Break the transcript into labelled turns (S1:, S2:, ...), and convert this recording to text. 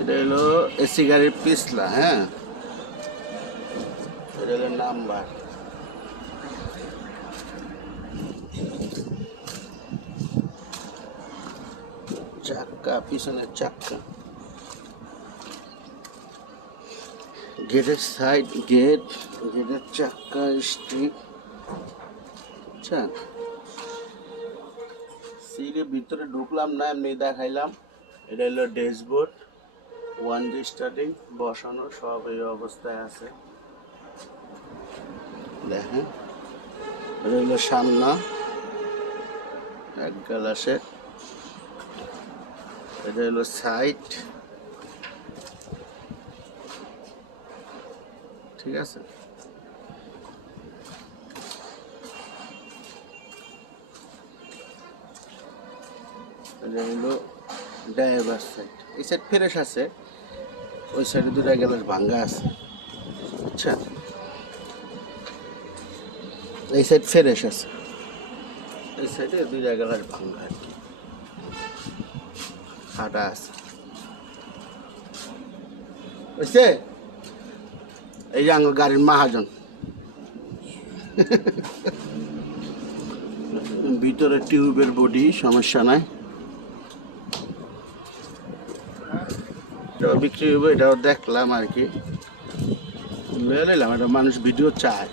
S1: এটা হলো এসি গাড়ির পিছলা হ্যাঁ? এটা হলো নাম্বার। চাক্কা, পিছনের চাক্কা। গেটের সাইড গেট, গেটের চাক্কা, স্ট্রিপ। আচ্ছা। সিটের ভিতরে ঢুকলাম না, এমনি দেখাইলাম। এটা হলো ড্যাশবোর্ড। ওয়ান জি স্টার্টিং বসানো, সব এই অবস্থায় আছে। দেখেন হলো সামনা, এক গ্লাসের এটা হলো সাইড। ঠিক আছে? এটা হলো ড্রাইভার সাইড এই সাইড ফ্রেশ আছে। ওই সাইডে দুটা গ্যালাস ভাঙ্গা আছে। আচ্ছা। এই সাইড ফ্রেশ আছে। এই সাইডে দুইটা গ্যালাস ভাঙ্গা আর কি। ফাটা আছে। বুঝছে এই যে আমার গাড়ির মাহাজন। ভিতরে টিউবের বডি সমস্যা নাই। এটাও বিক্রি হবে এটাও দেখলাম আর কি। নিলাম এটা মানুষ ভিডিও চায়।